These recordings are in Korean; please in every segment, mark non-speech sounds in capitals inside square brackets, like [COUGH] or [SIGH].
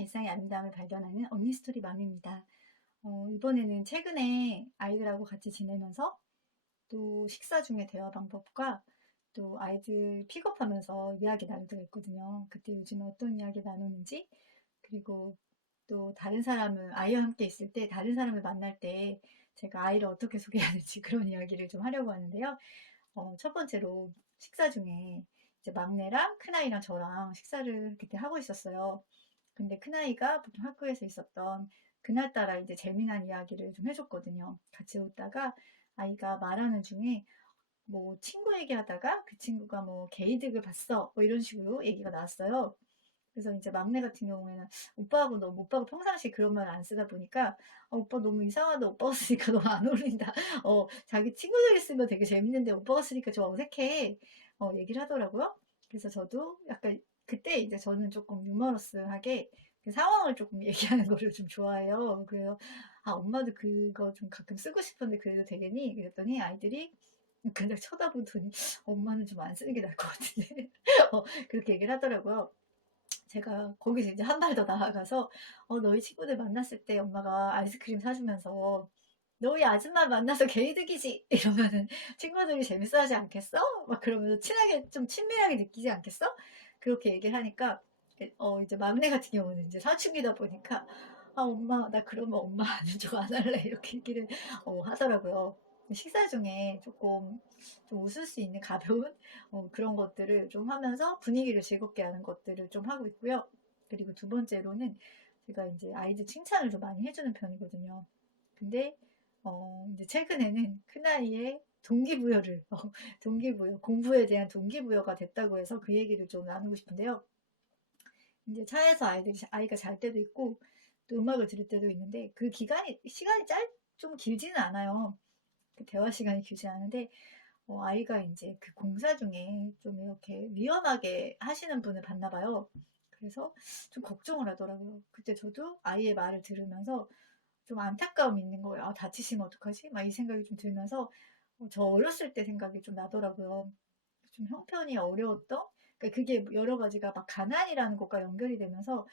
일상의 아름다움을 발견하는 언니 스토리 맘입니다. 어, 이번에는 최근에 아이들하고 같이 지내면서 또 식사 중에 대화 방법과 또 아이들 픽업하면서 이야기 나눌 때가 있거든요. 그때 요즘에 어떤 이야기 나누는지 그리고 또 다른 사람을 아이와 함께 있을 때 다른 사람을 만날 때 제가 아이를 어떻게 소개하는지 [LAUGHS] 그런 이야기를 좀 하려고 하는데요. 어, 첫 번째로 식사 중에 이제 막내랑 큰아이랑 저랑 식사를 그때 하고 있었어요. 근데 큰아이가 보통 학교에서 있었던 그날따라 이제 재미난 이야기를 좀 해줬거든요. 같이 웃다가 아이가 말하는 중에 뭐 친구 얘기하다가 그 친구가 뭐 게이득을 봤어 뭐 이런 식으로 얘기가 나왔어요. 그래서 이제 막내 같은 경우에는 오빠하고 너무 오빠가 평상시 그런 말 안 쓰다 보니까 아, 오빠 너무 이상하다 오빠가 쓰니까 [LAUGHS] 너무 안 어울린다. 어 자기 친구들이 쓰면 되게 재밌는데 오빠가 쓰니까 좀 어색해. 어 얘기를 하더라고요. 그래서 저도 약간 그때 이제 저는 조금 유머러스하게 그 상황을 조금 [LAUGHS] 얘기하는 거를 좀 좋아해요. 그래서 아 엄마도 그거 좀 가끔 쓰고 싶은데 그래도 되겠니? 그랬더니 아이들이 근데 쳐다보더니 엄마는 좀 안 쓰는 게 나을 것 같은데 [LAUGHS] 어, 그렇게 얘기를 하더라고요. 제가 거기서 이제 한 발 더 나아가서 어, 너희 친구들 만났을 때 엄마가 아이스크림 사주면서 너희 아줌마 만나서 게이득이지 [LAUGHS] 이러면은 친구들이 재밌어하지 않겠어? 막 그러면서 친하게 좀 친밀하게 느끼지 않겠어? 그렇게 얘기를 하니까 어 이제 막내 같은 경우는 이제 사춘기다 보니까 아 엄마 나 그러면 엄마 [LAUGHS] 아는 척 안 할래 이렇게 얘기를 어, 하더라고요. 식사 중에 조금 좀 웃을 수 있는 가벼운 어, 그런 것들을 좀 하면서 분위기를 즐겁게 하는 것들을 좀 하고 있고요. 그리고 두 번째로는 제가 이제 아이들 칭찬을 좀 많이 해주는 편이거든요. 근데 어, 이제 최근에는 큰아이의 동기부여를 [LAUGHS] 어, 동기부여 공부에 대한 동기부여가 됐다고 해서 그 얘기를 좀 나누고 싶은데요. 이제 차에서 아이들이 아이가 잘 때도 있고 또 음악을 들을 때도 있는데 그 기간이 시간이 짧 좀 길지는 않아요. 그 대화 시간이 길지 않은데 어, 아이가 이제 그 공사 중에 좀 이렇게 위험하게 하시는 분을 봤나 봐요. 그래서 좀 걱정을 하더라고요. 그때 저도 아이의 말을 들으면서 좀 안타까움이 있는 거예요. 아, 다치시면 어떡하지? 막 이 생각이 좀 들면서 어, 저 어렸을 때 생각이 좀 나더라고요. 좀 형편이 어려웠던 그러니까 그게 여러 가지가 막 가난이라는 것과 연결이 되면서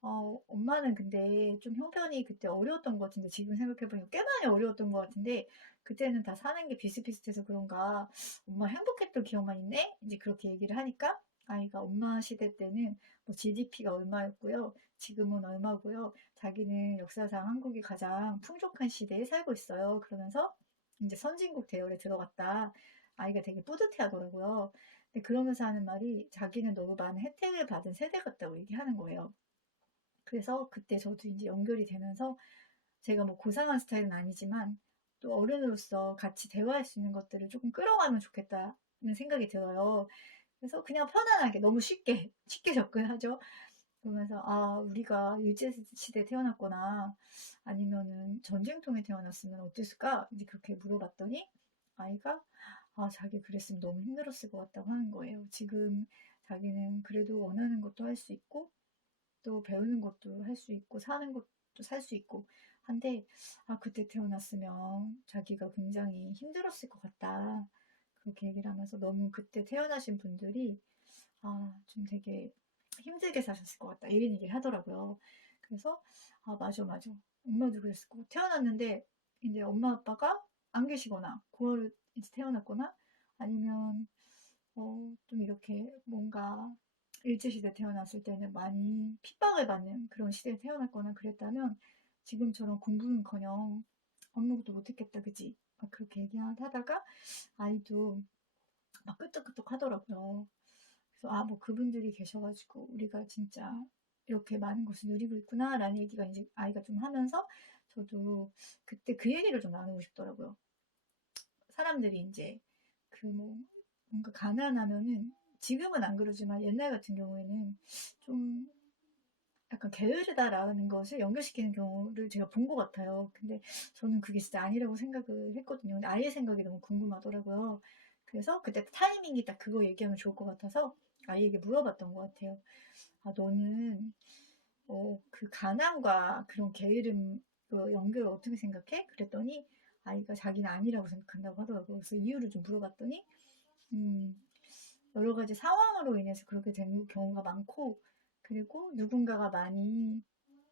어, 엄마는 근데 좀 형편이 그때 어려웠던 것 같은데 지금 생각해보니까 꽤 많이 어려웠던 것 같은데 그때는 다 사는 게 비슷비슷해서 그런가 엄마 행복했던 기억만 있네? 이제 그렇게 얘기를 하니까 아이가 엄마 시대 때는 뭐 GDP가 얼마였고요. 지금은 얼마고요. 자기는 역사상 한국이 가장 풍족한 시대에 살고 있어요. 그러면서 이제 선진국 대열에 들어갔다. 아이가 되게 뿌듯해 하더라고요. 근데 그러면서 하는 말이 자기는 너무 많은 혜택을 받은 세대 같다고 얘기하는 거예요. 그래서 그때 저도 이제 연결이 되면서 제가 뭐 고상한 스타일은 아니지만 또 어른으로서 같이 대화할 수 있는 것들을 조금 끌어가면 좋겠다는 생각이 들어요. 그래서 그냥 편안하게 너무 쉽게 쉽게 접근하죠. 그러면서 아 우리가 일제 시대에 태어났거나 아니면은 전쟁통에 태어났으면 어땠을까 이제 그렇게 물어봤더니 아이가 아 자기 그랬으면 너무 힘들었을 것 같다고 하는 거예요. 지금 자기는 그래도 원하는 것도 할 수 있고 또 배우는 것도 할 수 있고 사는 것도 살 수 있고 한데 아 그때 태어났으면 자기가 굉장히 힘들었을 것 같다 그렇게 얘기를 하면서 너무 그때 태어나신 분들이 아 좀 되게 힘들게 사셨을 것 같다 이런 얘기를 하더라고요 그래서 아 맞아 맞아 엄마도 그랬을 거고 태어났는데 이제 엄마 아빠가 안 계시거나 9월 이제 태어났거나 아니면 어, 좀 이렇게 뭔가 일제시대 태어났을 때는 많이 핍박을 받는 그런 시대에 태어났거나 그랬다면 지금처럼 공부는커녕 아무것도 못했겠다 그지? 막 그렇게 얘기하다가 아이도 막 끄떡끄떡 하더라고요. 그래서 아 뭐 그분들이 계셔가지고 우리가 진짜 이렇게 많은 것을 누리고 있구나라는 얘기가 이제 아이가 좀 하면서 저도 그때 그 얘기를 좀 나누고 싶더라고요. 사람들이 이제 그 뭐 뭔가 가난하면은 지금은 안 그러지만 옛날 같은 경우에는 좀 약간 게으르다라는 것을 연결시키는 경우를 제가 본 것 같아요. 근데 저는 그게 진짜 아니라고 생각을 했거든요. 근데 아이의 생각이 너무 궁금하더라고요. 그래서 그때 타이밍이 딱 그거 얘기하면 좋을 것 같아서 아이에게 물어봤던 것 같아요. 아, 너는 어, 그 가난과 그런 게으름 그 연결을 어떻게 생각해? 그랬더니 아이가 자기는 아니라고 생각한다고 하더라고요. 그래서 이유를 좀 물어봤더니 음, 여러 가지 상황으로 인해서 그렇게 되는 경우가 많고 그리고 누군가가 많이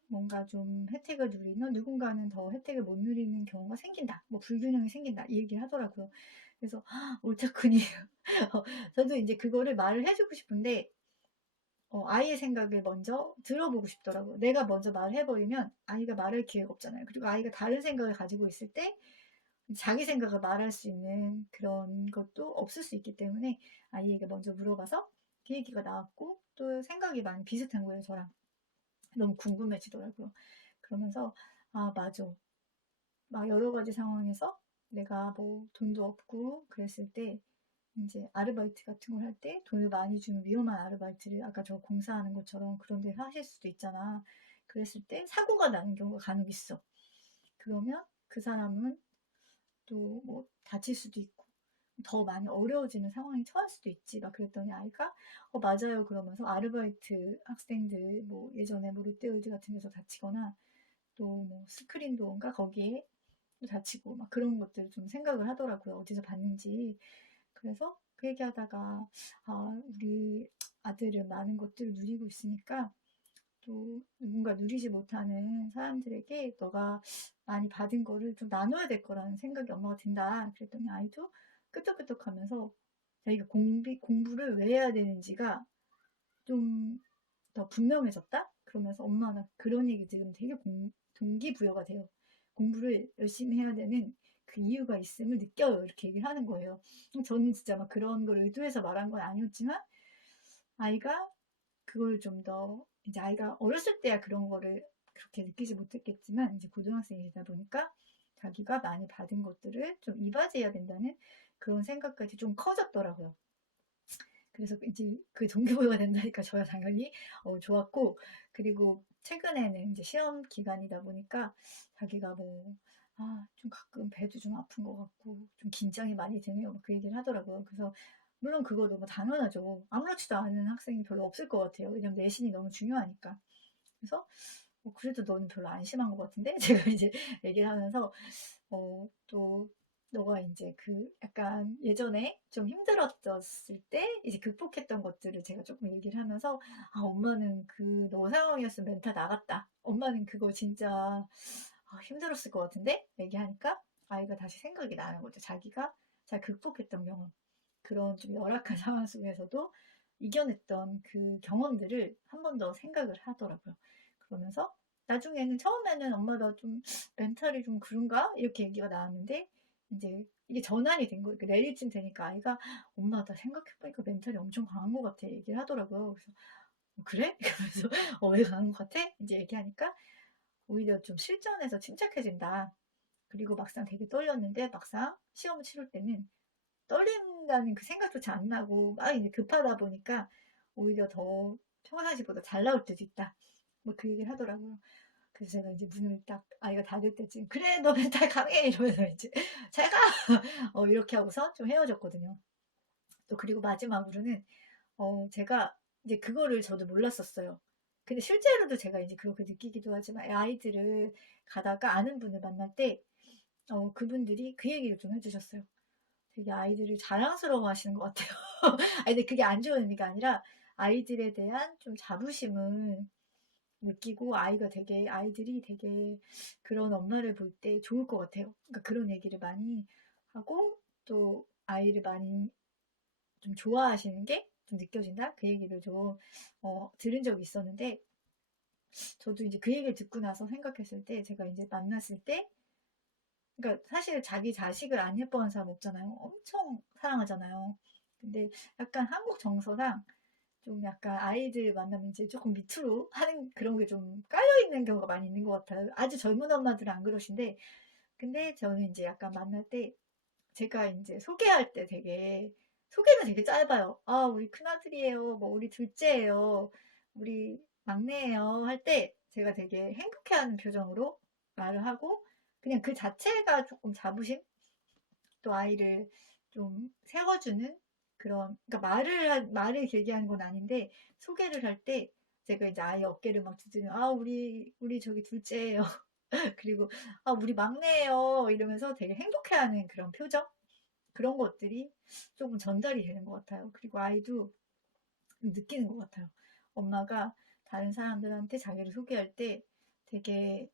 뭔가 좀 혜택을 누리면 누군가는 더 혜택을 못 누리는 경우가 생긴다. 뭐 불균형이 생긴다. 이 얘기를 하더라고요. 그래서 아, 옳다군요. [LAUGHS] 저도 이제 그거를 말을 해주고 싶은데 어, 아이의 생각을 먼저 들어보고 싶더라고요. 내가 먼저 말을 해버리면 아이가 말할 기회가 없잖아요. 그리고 아이가 다른 생각을 가지고 있을 때 자기 생각을 말할 수 있는 그런 것도 없을 수 있기 때문에 아이에게 먼저 물어봐서 그 얘기가 나왔고 또 생각이 많이 비슷한 거예요, 저랑. 너무 궁금해지더라고요. 그러면서 아 맞아. 막 여러 가지 상황에서 내가 뭐 돈도 없고 그랬을 때 이제 아르바이트 같은 걸 할 때 돈을 많이 주는 위험한 아르바이트를 아까 저 공사하는 것처럼 그런 데 하실 수도 있잖아. 그랬을 때 사고가 나는 경우가 간혹 있어. 그러면 그 사람은 또 뭐 다칠 수도 있고 더 많이 어려워지는 상황에 처할 수도 있지. 막 그랬더니 아이가 어 맞아요 그러면서 아르바이트 학생들 뭐 예전에 뭐 롯데월드 같은 데서 다치거나 또 뭐 스크린도어인가 거기에 또 다치고 막 그런 것들 좀 생각을 하더라고요. 어디서 봤는지. 그래서 그 얘기하다가 아 우리 아들은 많은 것들을 누리고 있으니까 또 누군가 누리지 못하는 사람들에게 너가 많이 받은 거를 좀 나눠야 될 거라는 생각이 엄마가 든다. 그랬더니 아이도 끄떡끄떡 하면서 자기가 공비, 공부를 왜 해야 되는지가 좀 더 분명해졌다? 그러면서 엄마가 그런 얘기 들으면 되게 공, 동기부여가 돼요. 공부를 열심히 해야 되는 그 이유가 있음을 느껴요. 이렇게 얘기를 하는 거예요. 저는 진짜 막 그런 걸 의도해서 말한 건 아니었지만 아이가 그걸 좀 더 이제 아이가 어렸을 때야 그런 거를 그렇게 느끼지 못했겠지만 이제 고등학생이다 보니까 자기가 많이 받은 것들을 좀 이바지해야 된다는 그런 생각까지 좀 커졌더라고요. 그래서 이제 그 동기부여가 [LAUGHS] 된다니까 저야 당연히 어, 좋았고 그리고 최근에는 이제 시험 기간이다 보니까 자기가 뭐 아, 좀 가끔 배도 좀 아픈 것 같고 좀 긴장이 많이 되네요. 그 얘기를 하더라고요. 그래서 물론 그거 너무 당연하죠. 아무렇지도 않은 학생이 별로 없을 것 같아요. 왜냐면 내신이 너무 중요하니까. 그래서 어, 그래도 너는 별로 안심한 것 같은데 [LAUGHS] 제가 이제 얘기를 하면서 어, 또 너가 이제 그 약간 예전에 좀 힘들었었을 때 이제 극복했던 것들을 제가 조금 얘기를 하면서 아 엄마는 그 너 상황이었으면 멘탈 나갔다. 엄마는 그거 진짜 아, 힘들었을 것 같은데 얘기하니까 아이가 다시 생각이 나는 거죠. 자기가 잘 극복했던 경험 그런 좀 열악한 [LAUGHS] 상황 속에서도 이겨냈던 그 경험들을 한 번 더 생각을 하더라고요. 그러면서 나중에는 처음에는 엄마 나 좀 멘탈이 좀 그런가 이렇게 얘기가 나왔는데 이제 이게 전환이 된 거예요. 내일쯤 되니까 아이가 엄마 나 생각해보니까 멘탈이 엄청 강한 것 같아 얘기를 하더라고요. 그래서 어, 그래? [LAUGHS] 이러면서 어, 왜 강한 것 같아? 이제 얘기하니까 오히려 좀 실전에서 침착해진다. 그리고 막상 되게 떨렸는데 막상 시험을 치를 때는 떨린다는 그 생각조차 안 나고 막 이제 급하다 보니까 오히려 더 평상시보다 잘 나올 때도 있다. 뭐 그 얘기를 하더라고요. 그래서 제가 이제 문을 딱 아이가 닫을 때쯤 그래 너 멘탈 강해 이러면서 이제 [LAUGHS] 제가 [LAUGHS] 어, 이렇게 하고서 좀 헤어졌거든요. 또 그리고 마지막으로는 어, 제가 이제 그거를 저도 몰랐었어요. 근데 실제로도 제가 이제 그렇게 느끼기도 하지만 아이들을 가다가 아는 분을 만날 때 어, 그분들이 그 얘기를 좀 해주셨어요. 되게 아이들을 자랑스러워 하시는 것 같아요. [LAUGHS] 아니, 근데 그게 안 좋은 의미가 아니라 아이들에 대한 좀 자부심을 느끼고 아이가 되게 아이들이 되게 그런 엄마를 볼 때 좋을 것 같아요. 그러니까 그런 얘기를 많이 하고 또 아이를 많이 좀 좋아하시는 게 좀 느껴진다. 그 얘기를 좀 어, 들은 적이 있었는데 저도 이제 그 얘기를 듣고 나서 생각했을 때 제가 이제 만났을 때 그러니까 사실 자기 자식을 안 예뻐하는 사람 없잖아요. 엄청 사랑하잖아요. 근데 약간 한국 정서상 좀 약간 아이들 만나면 이제 조금 밑으로 하는 그런 게 좀 깔려있는 경우가 많이 있는 것 같아요. 아주 젊은 엄마들은 안 그러신데, 근데 저는 이제 약간 만날 때, 제가 이제 소개할 때 되게, 소개는 되게 짧아요. 아, 우리 큰아들이에요. 뭐, 우리 둘째예요. 우리 막내예요. 할 때 제가 되게 행복해하는 표정으로 말을 하고, 그냥 그 자체가 조금 자부심? 또 아이를 좀 세워주는 그런 그러니까 말을 말을 길게 하는 건 아닌데 소개를 할 때 제가 이제 아이 어깨를 막 두드리면 아 우리 우리 저기 둘째예요. [LAUGHS] 그리고 아 우리 막내예요. 이러면서 되게 행복해하는 그런 표정 그런 것들이 조금 전달이 되는 것 같아요. 그리고 아이도 느끼는 것 같아요. 엄마가 다른 사람들한테 자기를 소개할 때 되게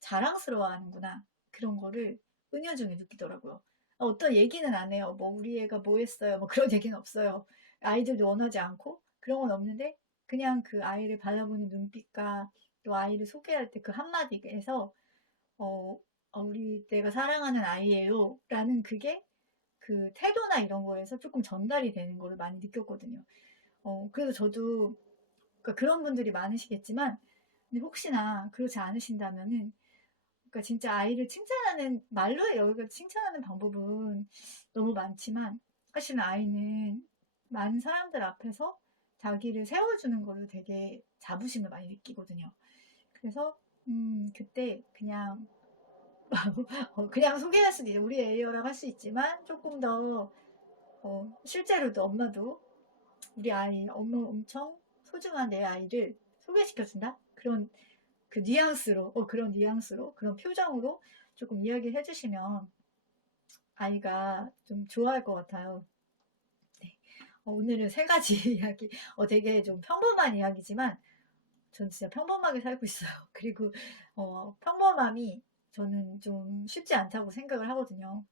자랑스러워 하는구나. 그런 거를 은연중에 느끼더라고요. 어떤 얘기는 안 해요. 뭐 우리 애가 뭐 했어요. 뭐 그런 얘기는 없어요. 아이들도 원하지 않고 그런 건 없는데 그냥 그 아이를 바라보는 눈빛과 또 아이를 소개할 때 그 한마디에서 어, 어, 우리 내가 사랑하는 아이예요 라는 그게 그 태도나 이런 거에서 조금 전달이 되는 거를 많이 느꼈거든요. 어, 그래서 저도 그러니까 그런 분들이 많으시겠지만 혹시나 그렇지 않으신다면은 그러니까 진짜 아이를 칭찬하는 말로 여기가 칭찬하는 방법은 너무 많지만 사실은 아이는 많은 사람들 앞에서 자기를 세워주는 걸로 되게 자부심을 많이 느끼거든요. 그래서 음, 그때 그냥 [LAUGHS] 어, 그냥 소개할 수도 있고 우리 애여라고 할 수 있지만 조금 더 어, 실제로도 엄마도 우리 아이 엄마 엄청 소중한 내 아이를 소개시켜준다 그런 그 뉘앙스로 어, 그런 뉘앙스로 그런 표정으로 조금 이야기를 해주시면 아이가 좀 좋아할 것 같아요. 네. 어, 오늘은 세 가지 [LAUGHS] 이야기 어, 되게 좀 평범한 이야기지만 전 진짜 평범하게 살고 있어요. [LAUGHS] 그리고 어, 평범함이 저는 좀 쉽지 않다고 생각을 하거든요.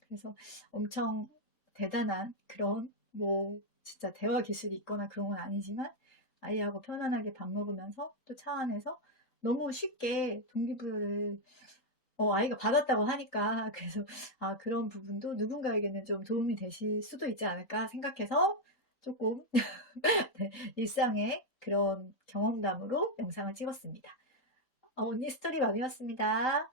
그래서 엄청 대단한 그런 뭐 진짜 대화 기술이 있거나 그런 건 아니지만 아이하고 편안하게 밥 먹으면서 또 차 안에서 너무 쉽게 동기부여를 어, 아이가 받았다고 하니까 [LAUGHS] 그래서 아 그런 부분도 누군가에게는 좀 도움이 되실 수도 있지 않을까 생각해서 조금 [LAUGHS] 네, 일상의 그런 경험담으로 영상을 찍었습니다. 어, 언니 스토리 맘이었습니다.